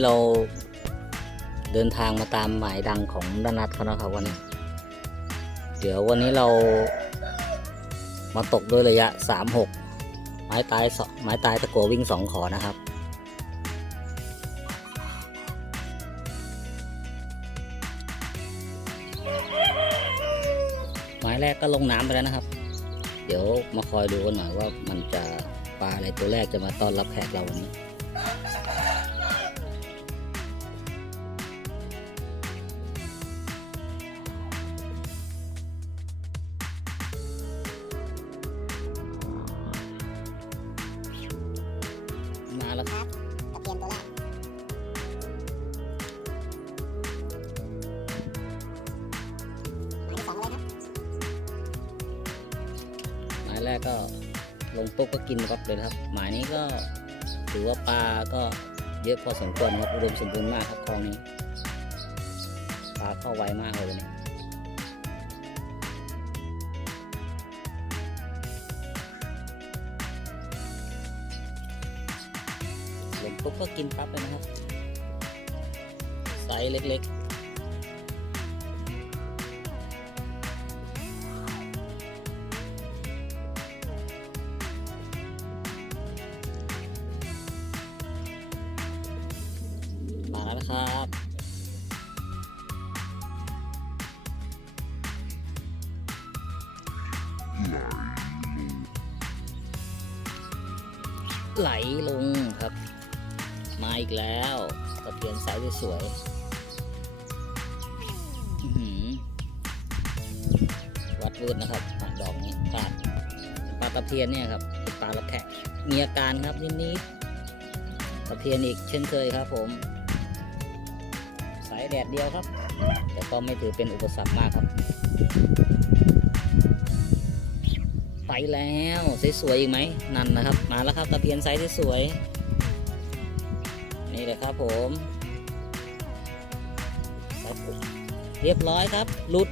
้เราเดินทางมาตามหมายดังของดานัทเขานะครับวันนี้ เดี๋ยววันนี้เรามาตกด้วยระยะ 36 ไม้ตายสองไม้ตายตะโกวิ่งสองขอนะครับ ไม้แรกก็ลงน้ำไปแล้วนะครับ เดี๋ยวมาคอยดูกันหน่อยว่ามันจะปลาอะไรตัวแรกจะมาต้อนรับแขกเราวันนี้ มาแล้วครับตะเพียนตัวแรกหมายที่สองเลยครับหมายแรกก็ลงปุ๊บก็กินปั๊บเลยครับ หมายนี้ก็ถือว่าปลาก็เยอะพอสมควรครับอุดมสมบูรณ์มากครับคลองนี้ปลาเข้าไวมากเลยวันนี้ ปุ๊บก็กินปั๊บเลยนะครับไซส์เล็กๆมาแล้วนะครับไหลลงครับ มาอีกแล้วตะเพียนไซส์สวยวัดวืดนะครับอะดอกนี้ปลาปลาตะเพียนเนี่ยครับปลาละแขกมีอาการครับนิดๆตะเพียนอีกเช่นเคยครับ ผมสายแดดเดียวครับ แต่ก็ไม่ถือเป็นอุปสรรคมากครับ ไปแล้วสวยๆอีกไหมนั่นนะครับ มาแล้วครับตะเพียนไซส์สวยๆ นี่เลยครับผมครับเรียบร้อยครับหลุด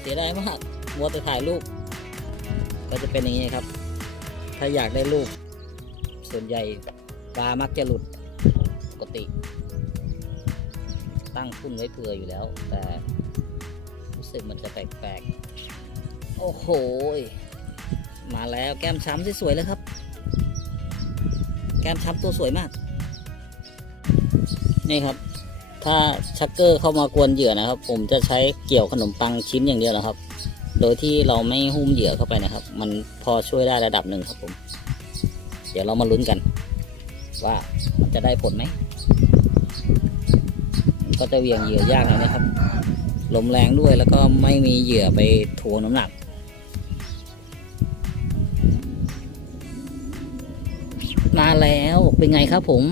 เสียดายมากมัวแต่ถ่ายรูปก็จะเป็นอย่างนี้ครับ ถ้าอยากได้รูปส่วนใหญ่ปลามักจะหลุดปกติ ตั้งทุ่นไว้เผื่ออยู่แล้ว แต่รู้สึกมันจะแปลกๆ โอ้โห มาแล้วแก้มช้ำสวยๆเลยครับ แก้มช้ำตัวสวยมาก นี่ครับ ถ้าชักเกอร์เข้ามากวนเหยื่อนะครับ ผมจะใช้เกี่ยวขนมปังชิ้นอย่างเดียวนะครับ โดยที่เราไม่หุ้มเหยื่อเข้าไปนะครับ มันพอช่วยได้ระดับหนึ่งครับผม เดี๋ยวเรามาลุ้นกัน ว่ามันจะได้ผลไหมก็จะเวียงเหยื่อยากหน่อยนะครับลมแรงด้วยแล้วก็ไม่มีเหยื่อไปทวงน้ำหนัก มาแล้วเป็นไงครับผม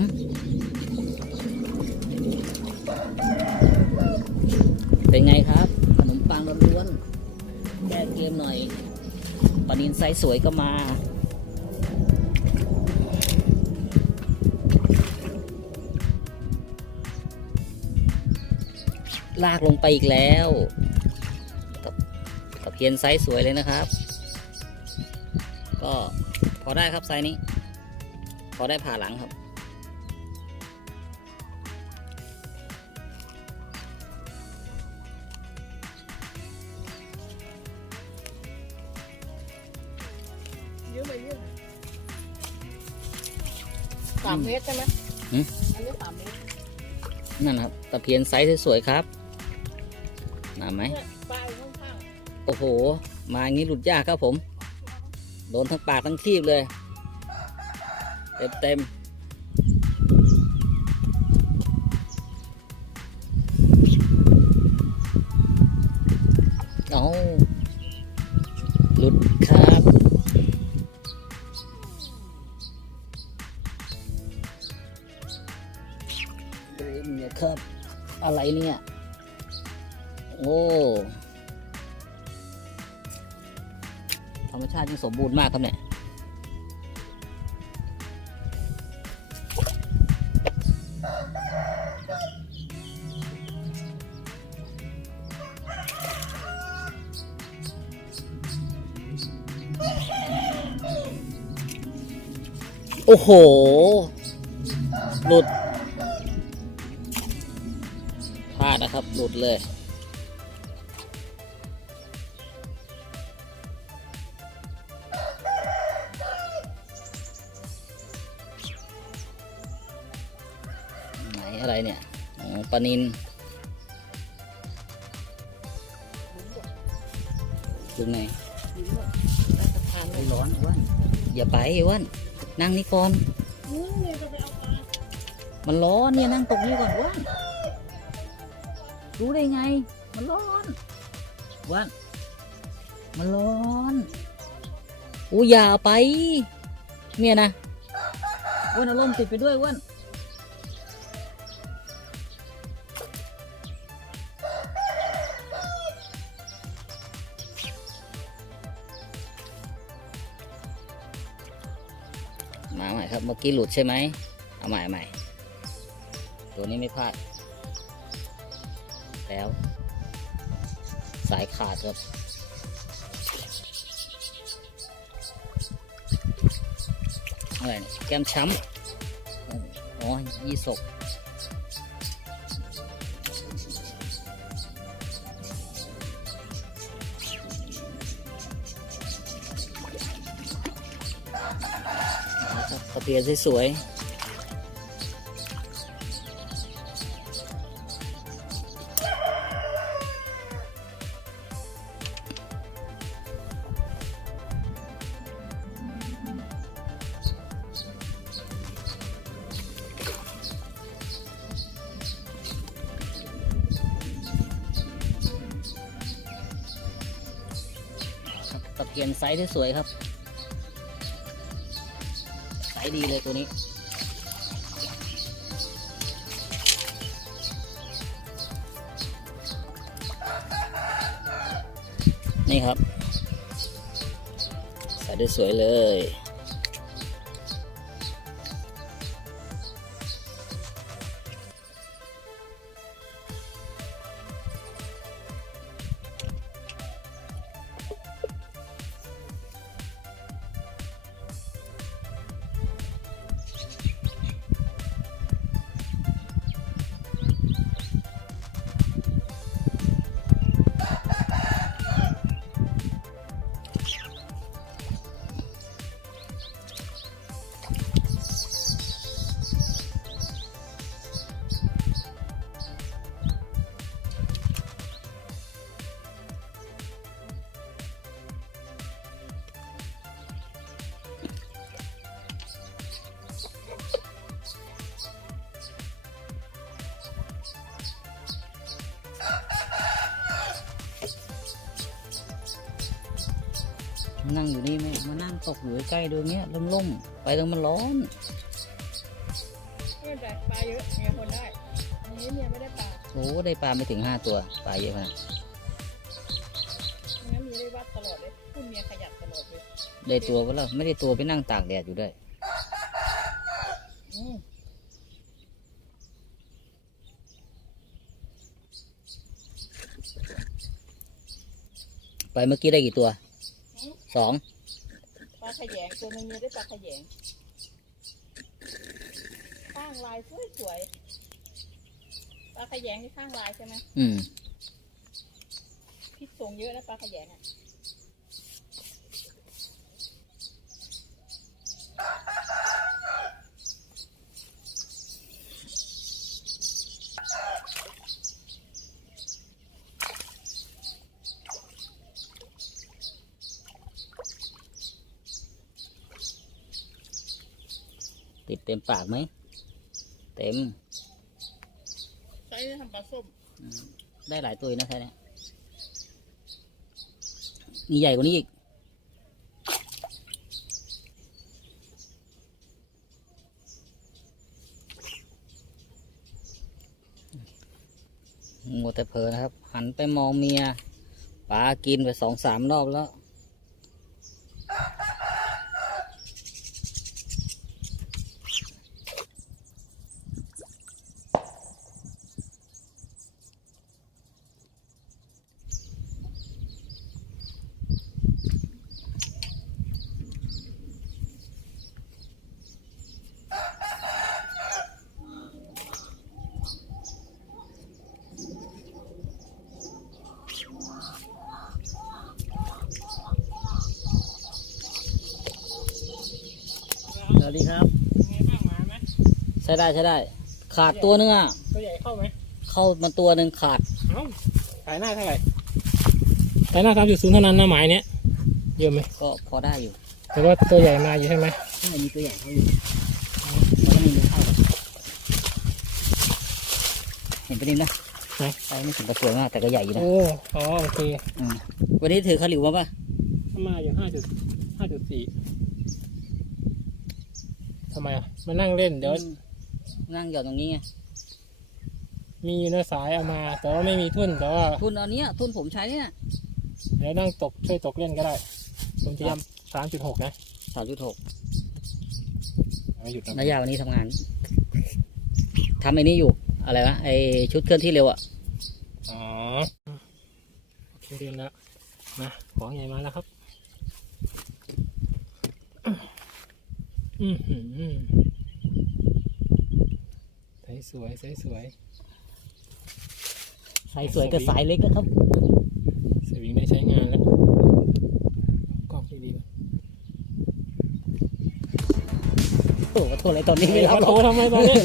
ไซส์สวยก็มาลากลงไปอีกแล้วตะเพียนไซส์สวยเลยนะครับ ก็พอได้ครับไซส์นี้ พอได้ผ่าหลังครับ สามเมตรใช่ไหมหืม อันนี้สามเมตรนั่นนะครับตะเพียนไซส์สวยๆครับมาไหมเนี่ยปลายข้างโอ้โห มาอย่างนี้หลุดยากครับผม โดนทั้งปากทั้งคีบเลย เต็มเต็มๆเอาหลุดครับ ครับ อะไรเนี่ย โอ้ธรรมชาติยังสมบูรณ์มากครับเนี่ยโอ้โห หลุด ลุดเลยไหนอะไรเนี่ยอ๋อปลานินลุ้นแบบดูไหนลุ้นแบบได้สะพานเลไอ้ยร้อนอ้วนอย่าไปอ้วนนั่งนี่ก่อนนู้นเนี่ยจะไปเอาปลามันร้อนเนี่ยนั่งตรงนี้ก่อนอ้วน รู้ได้ไง มันร้อนอ้วนมันร้อนอูอย่าไป เนี่ยนะอ้วนอาร่มติดไปด้วยอ้วนมาใหม่ครับเมื่อกี้หลุดใช่ไหมเอาใหม่ใหม่ตัวนี้ไม่พลาด แล้ว สายขาดครับ อะไรเนี่ยแก้มช้ำอ๋อ ยี่สกกระเปียสวยๆ เปลี่ยนไซส์ที่สวยครับ ไซส์ดีเลยตัวนี้ นี่ครับ ไซส์ได้สวยเลย นั่งอยู่นี่ไม่มานั่งตกอยู่ใกล้ๆดูเงี้ยล่มๆไปตรงมันร้อนไม่ได้ปลาเยอะเมียคนได้อันนี้เมียไม่ได้ปลาโอ้ได้ปลาไม่ถึงห้าตัวปลาเยอะมากงั้นเมียได้วัดตลอดเลยคุณเมียขยันตลอดเลยได้ตัวก็แล้วไม่ได้ตัวไปนั่งตากแดดอยู่ด้วยอืมไปเมื่อกี้ได้กี่ตัว สองปลาขยงตัวหนึงเมียได้ปลาขยงข้างลายสวยสวยๆปลาขยงที่ข้างลายใช่ไหมอืมพิษสงเยอะนะปลาขยงอะ ติดเต็มปากไหม เต็ม ใช้ทำปลาส้มได้หลายตัวอยู่นะแค่เนี้ยนี่ใหญ่กว่านี้อีก มัวแต่เพลินนะครับ หันไปมองเมียปลากินไปสองสามรอบแล้ว วัสดีครับไงบ้างมาไหมใช้ได้ใช้ได้ ขาดตัวนึงอะตัวใหญ่เข้าไหมเข้ามาตัวหนึ่งขาดเอ้าขายหน้าเท่าไหร่ขายหน้าครับอยู่ศูนย์เท่านั้นนะหมายเนี้ยเยอะไหมก็พอได้อยู่แต่ว่าตัวใหญ่มาอยู่ใช่ไหมใช่มีตัวใหญ่เข้าอยู่มันก็มีมือเข้าแบบเห็นประเด็นนะไปไม่ถึงกระสวยมากแต่ก็ใหญ่อยู่นะโอ้อ๋อโอเคอืมวันนี้ถือขลิวมาป่ะมาอยู่ห้าจุดห้าจุดสี่ ทำไมอะมานั่งเล่นเดี๋ยวอืมนั่งหย่อนตรงนี้ไงมีเนื้อสายเอามา แต่ว่าไม่มีทุ่นแต่ว่าทุนเอาเนี้ยทุนผมใช้เนี่ยเดี๋ยวนั่งตกช่วยตกเล่นก็ได้ผมจะย้ำสามจุดหกนะสามจุดหกไม่หยุดนะนายาวันนี้ทำงานทำไอ้นี่อยู่ อะไรวะไอชุดเคลื่อนที่เร็วอะอ๋อโอเคเรียนแล้วนะของใหญ่มาแล้วครับ อืมหืมใสสวยใสสวยสายสวยกับสายเล็กนะครับสวิงได้ใช้งานแล้วกล้องดีโอ้โหโทษอะไรตอนนี้ๆไม่ไม่รับโทรทำไมตอนนี้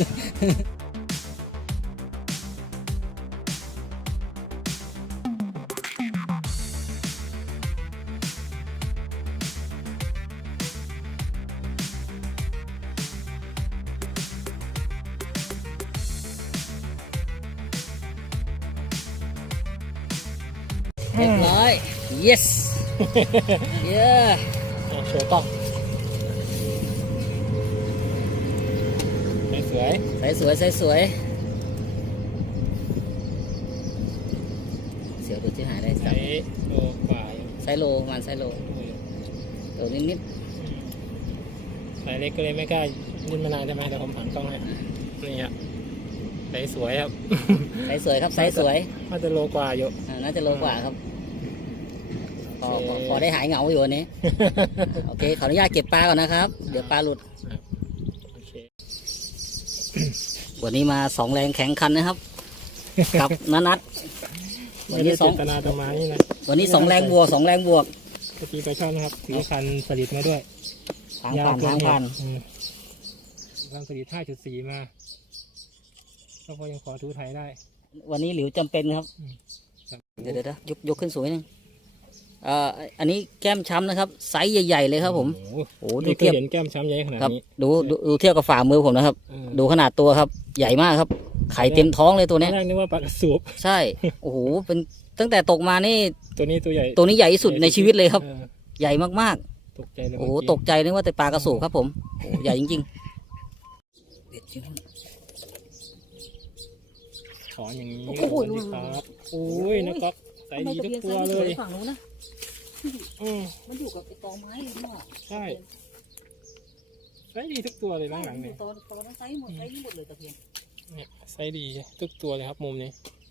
เรียบร้อย yes เย้อะโชว์กล้องสวยสายสวยสายสวยเสียวดูที่หายได้ๆใสสักโลกว่าอยู่ไซโลประมาณไซโลโลนิดนิดสายเล็กก็เลยไม่กล้ายื่นมานานใช่ไหมเดี๋ยวผมหันกล้องให้นี่ครับใสสวยครับสายสวยครับสายสวยน่าจะโลกว่าอยู่ อ่าน่าจะโลกว่าครับพอพอโอเคพอได้หายเหงาอยู่วันนี้อ่าโอเคขออนุญาตเก็บปลาก่อนนะครับ เดี๋ยวปลาหลุด โอเค วันนี้มาสองแรงแข็งคันนะครับ กับนันัดวันไม่นี้ได้สอเจงตนาจะมานี่นะวันนี้สองแรงบวกสองแรงบวกกะปีไปช่อนนะครับถือคันผลิตมาด้วยทางผ่านทางผ่านอืมคันผลิต5.4 มา ก็พอยังขอทูไทยได้ วันนี้หลิวจำเป็นครับอืมเดี๋ยวเดี๋ยวเดี๋ยวยกยกขึ้นสูงนิดนึงเอ่ออันนี้แก้มช้ำนะครับไซส์ใหญ่ๆเลยครับ ผมโอ้โหโอ้โหดูนี่เคเทียยบเห็นแก้มช้ำใหญ่ขนาดครับนี้ดูดูดูเทียบกับฝ่ามือผมนะครับ เออดูขนาดตัวครับ ใหญ่มากครับ ไข่เต็มท้องเลยตัวตอเนี้นยแรกนึกว่าปลากระสูบใช่ โอ้โห เป็นตั้งแต่ตกมานี่ตัวนี้ตัวใหญ่ตัวนี้ใหญ่ที่สุดในชีวิตเลยครับ ออใหญ่มากตกใจเลยๆโอ้โหเมื่กี้ตกใจนึกว่าแต่ปลากระสูบครับผม โอ้โห ใหญ่จริงๆเด็ดจริง ถอนอย่างนี้โอ้โห สวัสดีครับโอ้ยนะครับใส่ดีทุกตัวเลยฝั่งนู้นนะอืมมันอยู่กับไอ้ตอไม้ข้างนอกใช่ใส่ดีทุกตัวเลยหลังๆอเนี่ยยู่ตอนตอนนั้นไซส์หมดไซส์นี้หมดเลยตะเพียนเนี่ยใส่ดีทุกตัวเลยครับมุมนี้อ